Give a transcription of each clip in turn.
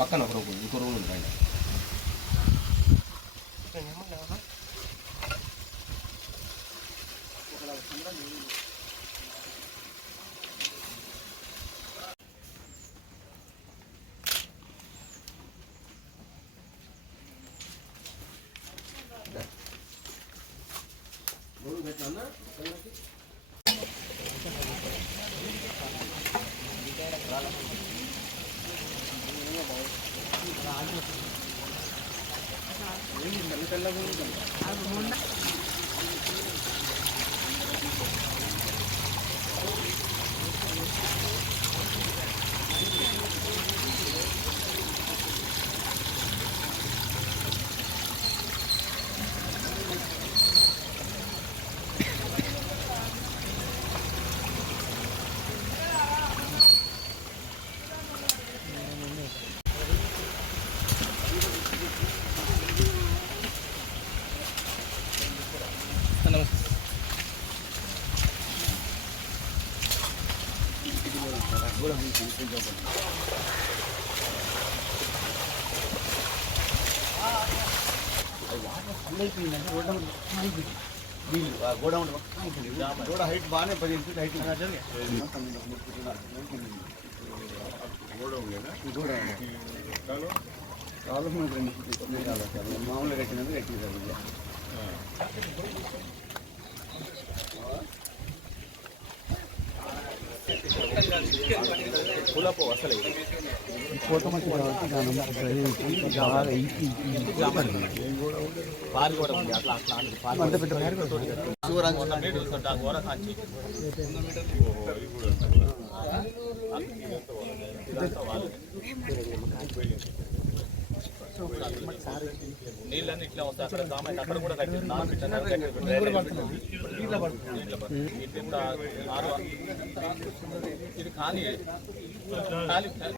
పక్కన ఒక రూమ్ ఉంది. ఇంకో రూమ్ ఉంది పైన గోడ హైట్ బాగానే పదిహేను ఫీట్ హైట్ గోడ ఉండేదా గోడ కాలం రెండు ఫీట్లు కావాలి మామూలుగా కట్టినది కట్టింది నీళ్ళన్నీ ఇట్లా వస్తాయి. అక్కడ జామ అక్కడ కూడా కట్టింది. నాలుగు. ఇట్లా కూడా ఆరు ఇది ఖాళీ. ఖాళీ ఖాళీ.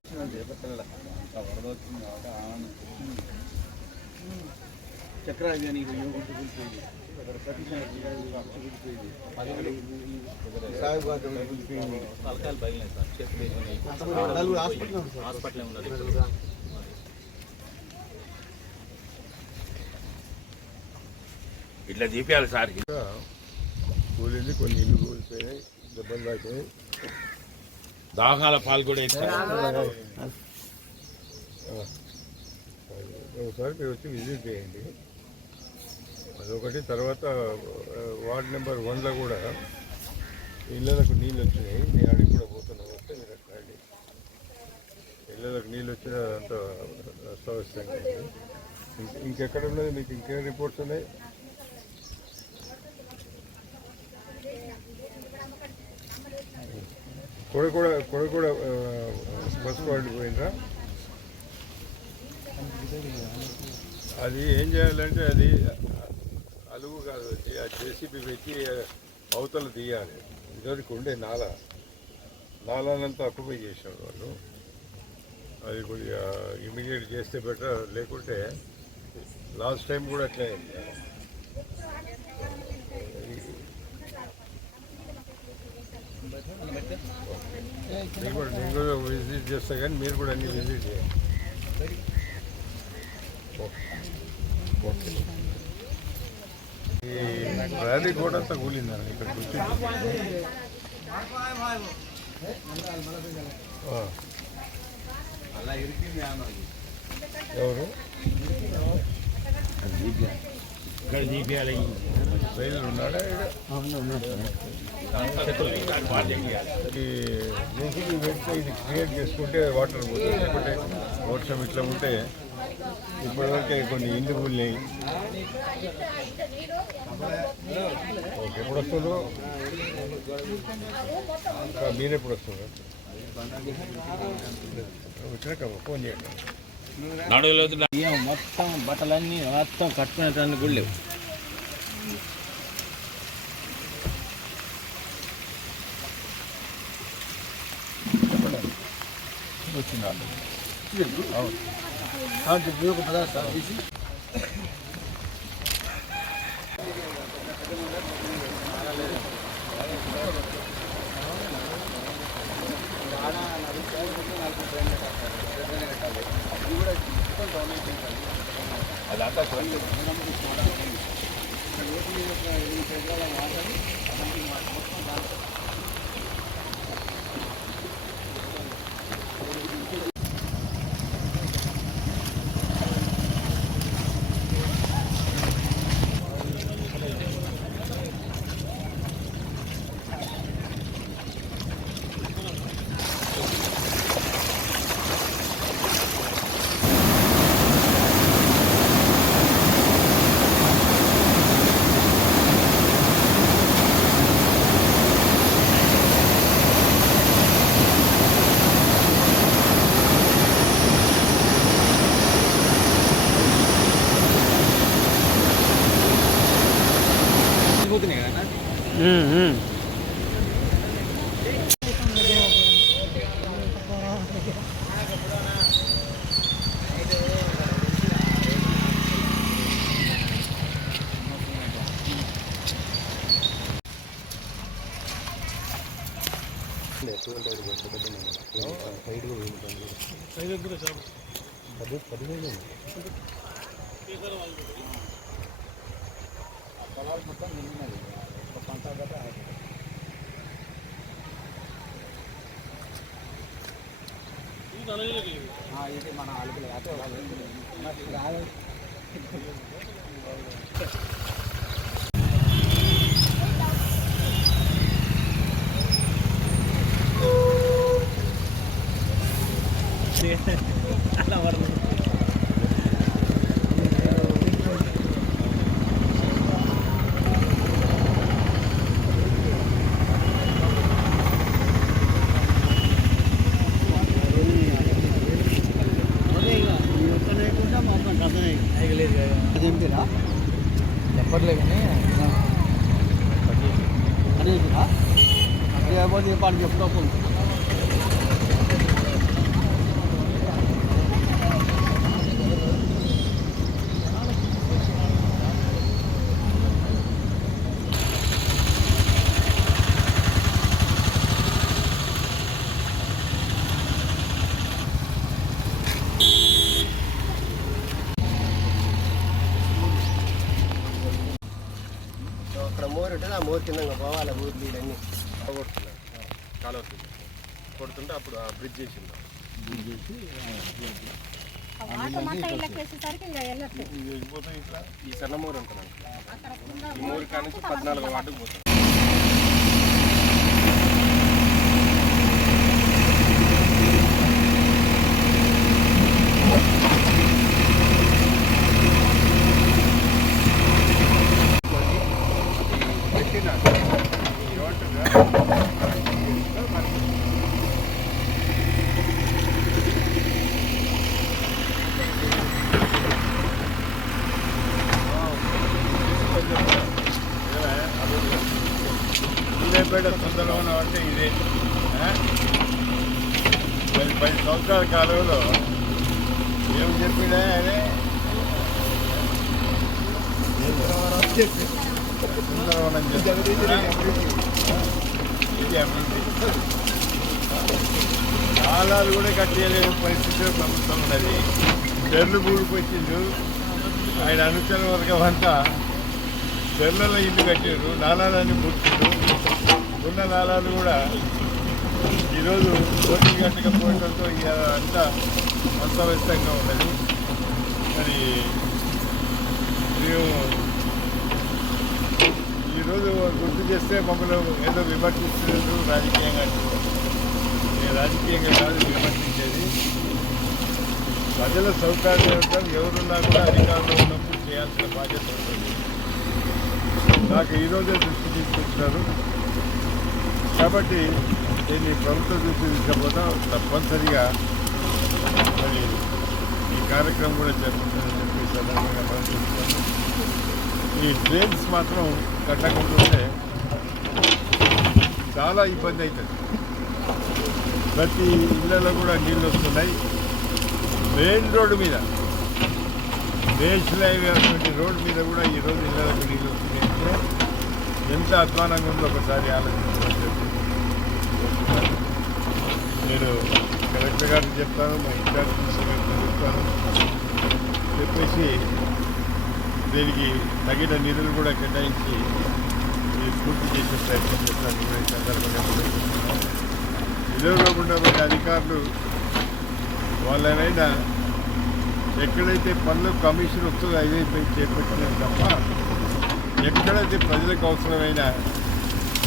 చక్రాది అని కూలిపోయింది అక్కడ కూలిపోయింది సాగుబాటు కూలిపోయింది తలకాయలు బయలుదేరాయి సార్ చేతులు వేసుకున్నాయి. నలుగురు హాస్పిటల్ ఉంది సార్ హాస్పిటల్ ఉన్నది ఇట్లా తీపియాలి సార్. కూలింది కొన్ని ఇల్లు కూలిపోయినాయి దెబ్బలు తాకినాయి. దవాఖాన పాలు కూడా ఒకసారి మీరు వచ్చి విజిట్ చేయండి. అదొకటి తర్వాత వార్డ్ నెంబర్ వన్లో కూడా ఇళ్ళకు నీళ్ళు వచ్చినాయి. నేను అడిగి కూడా పోతున్నాను వస్తే మీరు అట్లా రండి. ఇళ్ళకు నీళ్ళు వచ్చిన అంత. ఇంక- ఇంకెక్కడ ఉన్నది? మీకు ఇంకేం రిపోర్ట్స్ ఉన్నాయి? కొడు కూడా కొడు కూడా బస్ వాళ్ళు అది ఏం చేయాలంటే అది అలుగు కాదు వచ్చి ఆ జేసీబీ పెట్టి అవతల తీయాలి. ఇదివరకు ఉండే నాల. నాలనంతా అక్కుపోయి చేశారు వాళ్ళు. అది కొద్దిగా ఇమీడియట్ చేస్తే బెటర్ లేకుంటే లాస్ట్ టైం కూడా అట్లే అయింది. నేను కూడా నేను కూడా విజిట్ చేస్తా కానీ మీరు కూడా అన్ని విజిట్ చేయాలి ఓకే. ఈ ర్యాలీ కూడా అంతా కూలిందండి ఇక్కడ కూర్చుంది ఎవరు ఇక్కడ తీపియాలి రైలు ఉన్నాడా ఈ జేసీబీ పెడితే ఇది క్రియేట్ చేసుకుంటే వాటర్ పోతుంది లేకుంటే వర్షం ఇట్లా ఉంటే ఇప్పటివరకే కొన్ని ఇండ్లు కూలినాయి ఓకే ఎప్పుడు వస్తుందో మీరు ఎప్పుడు వస్తుందో వచ్చినాక ఫోన్ చేయండి బియ్యం మొత్తం బట్టలన్నీ మొత్తం కట్టుకునేటానికి కూడా లేవు. వచ్చిందా పదార్థాలు తీసి అదంతా చూడండి చెప్పట్లే కానీ అనేదిరా లేకపోతే చెప్పాలి చెప్పుకోకుండా అక్కడ మోరు ఉంటుంది ఆ మోరు కింద పోవాలి ఊరు నీళ్ళన్నీ కొడుతున్నాడు కాలువ కింద. కొడుతుంటే అప్పుడు ఆ బ్రిడ్జ్ చేసింది వాటర్ మొత్తం ఇళ్ళకి వేసేసరికి ఇంకా వెళ్ళట్లేదు. ఇది వెళ్ళిపోతే ఇట్లా ఈ సన్న మోరు ఉంటుంది అక్కడ కింద ఈ మూడు కాడ నుంచి పద్నాలుగు వార్డుకు పోతుంది ఇదేపేట అంటే ఇదే. పది మరి పది సంవత్సరాల కాలంలో ఏం చెప్పినా అదే సుందరవనం ఇది అభివృద్ధి. కాలాలు కూడా కట్టేయలేని పరిస్థితిలో ప్రభుత్వం ఉన్నది. చెర్లు కూడిపోయిండు ఆయన అనుచర వర్గం అంతా చెర్లలో ఇల్లు కట్టారు నాలాలన్నీ పూర్తిండు ఉన్న నాళాలు కూడా ఈరోజు పోటీ కట్టకపోవడంతో ఇక అంతా అస్తవ్యస్తంగా ఉన్నది. మరి మేము ఈరోజు గుర్తు చేస్తే మమ్మల్ని ఏదో విమర్శిస్తున్నారు రాజకీయంగా అంటున్నారు. నేను రాజకీయంగా కాదు విమర్శించేది. ప్రజల సౌకర్యార్థం ఎవరున్నా కూడా అధికారంలో ఉన్నప్పుడు చేయాల్సిన బాధ్యత ఉంటుంది. నాకు ఈరోజే దృష్టి తీసుకొచ్చినారు. కాబట్టి దీన్ని ప్రభుత్వం చూపించకపోతే తప్పనిసరిగా. మరి ఈ కార్యక్రమం కూడా జరుగుతుందని చెప్పి సందర్భంగా మనం చూస్తాము ఈ డ్రైన్స్ మాత్రం కట్టకుంటుంటే చాలా ఇబ్బంది అవుతుంది. ప్రతి ఇళ్ళలో కూడా నీళ్ళు వస్తున్నాయి. మెయిన్ రోడ్డు మీద నేషనల్ హైవే అటువంటి రోడ్డు మీద కూడా ఈరోజు ఇళ్ళకి నీళ్ళు వస్తున్నాయి. ఎంత అధ్వానంగా ఉందో ఒకసారి ఆలోచించవచ్చు నేను కలెక్టర్ గారికి చెప్తాను మా ఇన్ఛార్జ్ మినిస్టర్ గారికి చెప్తాను. చెప్పేసి దీనికి తగిన నిధులు కూడా కేటాయించి పూర్తి చేసే ప్రయత్నం చేస్తాను. కూడా ఈ సందర్భంగా తెలియజేస్తున్నాను. విధుల్లో ఉన్నటువంటి అధికారులు వాళ్ళనైనా ఎక్కడైతే పనులు కమిషన్ వస్తుందో అవి చేపట్టినారు తప్ప ఎక్కడైతే ప్రజలకు అవసరమైన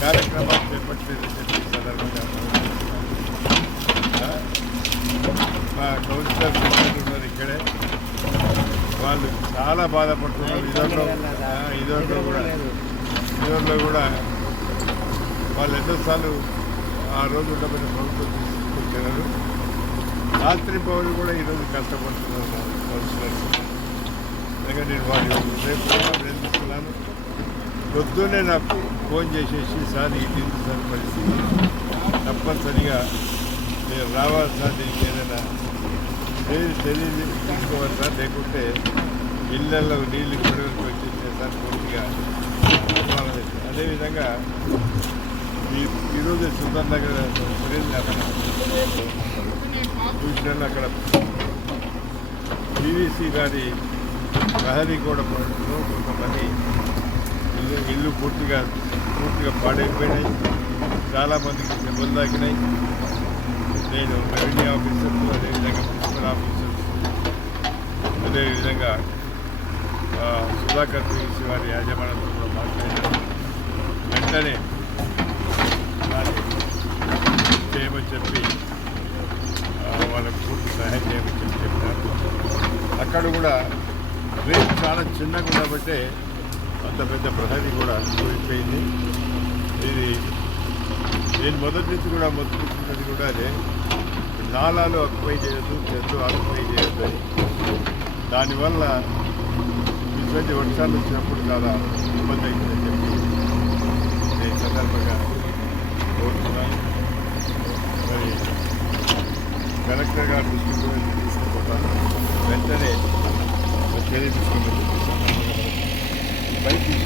కార్యక్రమాలు చేపట్టలేదని చెప్పి సందర్భంగా మా కౌన్సిలర్ ఉన్నారు ఇక్కడే. వాళ్ళు చాలా బాధపడుతున్నారు. ఇదోట్లో ఇదోట్లో కూడా. ఇదోట్లో కూడా వాళ్ళు ఎన్నోసార్లు ఆ రోజు ఉండబడిన ప్రభుత్వం తీసుకొచ్చారు రాత్రి పౌరులు కూడా ఈరోజు కష్టపడుతున్నారు కౌన్సిలర్స్. అందుకే నేను వారి రేపు అభినందిస్తున్నాను పొద్దున్నే నాకు ఫోన్ చేసేసి సార్ ఇది సార్ పరిస్థితి తప్పనిసరిగా నేను రావాలి సార్ దీనికి ఏదైనా తెలియదు తీసుకోవాలి సార్. లేకుంటే ఇళ్ళల్లో నీళ్ళు గొడవలకు వచ్చేసే సార్ పూర్తిగా అదేవిధంగా ఈ ఈరోజు సుందర్ నగర్ సురేంద్ర అక్కడ చూసినాను అక్కడ పీవీసీ గారి ప్రహరీ కూడా కొంతమంది ఇల్లు పూర్తిగా పూర్తిగా పాడైపోయినాయి. చాలామందికి దెబ్బలు తాకినాయి. నేను రెవెన్యూ ఆఫీసర్స్ అదేవిధంగా ప్రిన్సిపల్ ఆఫీసర్స్ అదేవిధంగా సుధాకర్ పీవీసీ వారి యాజమాన్యంలో మాట్లాడాను. వెంటనే చేయమని చెప్పి వాళ్ళకు పూర్తి సహాయం చేయమని చెప్పి చెప్పినారు. అక్కడ కూడా రేపు చాలా చిన్నగా ఉండబట్టే అంత పెద్ద ప్రహరీ కూడా అనుభవించింది. ఇది నేను మొదటి నుంచి కూడా మొదలుచుకున్నది కూడా అదే. నాలాలు ఆక్యుపై చేయొద్దు చెట్లు ఆక్యుపై చేయొద్దు అని దానివల్ల ఇటువంటి వర్షాలు వచ్చినప్పుడు చాలా ఇబ్బంది అవుతుందని చెప్పి నేను సందర్భంగా కోరుతున్నాను. మరి కలెక్టర్ గారు దృష్టికి తీసుకుపోతాను. వెంటనే చర్య తీసుకోమని ఈ బైక్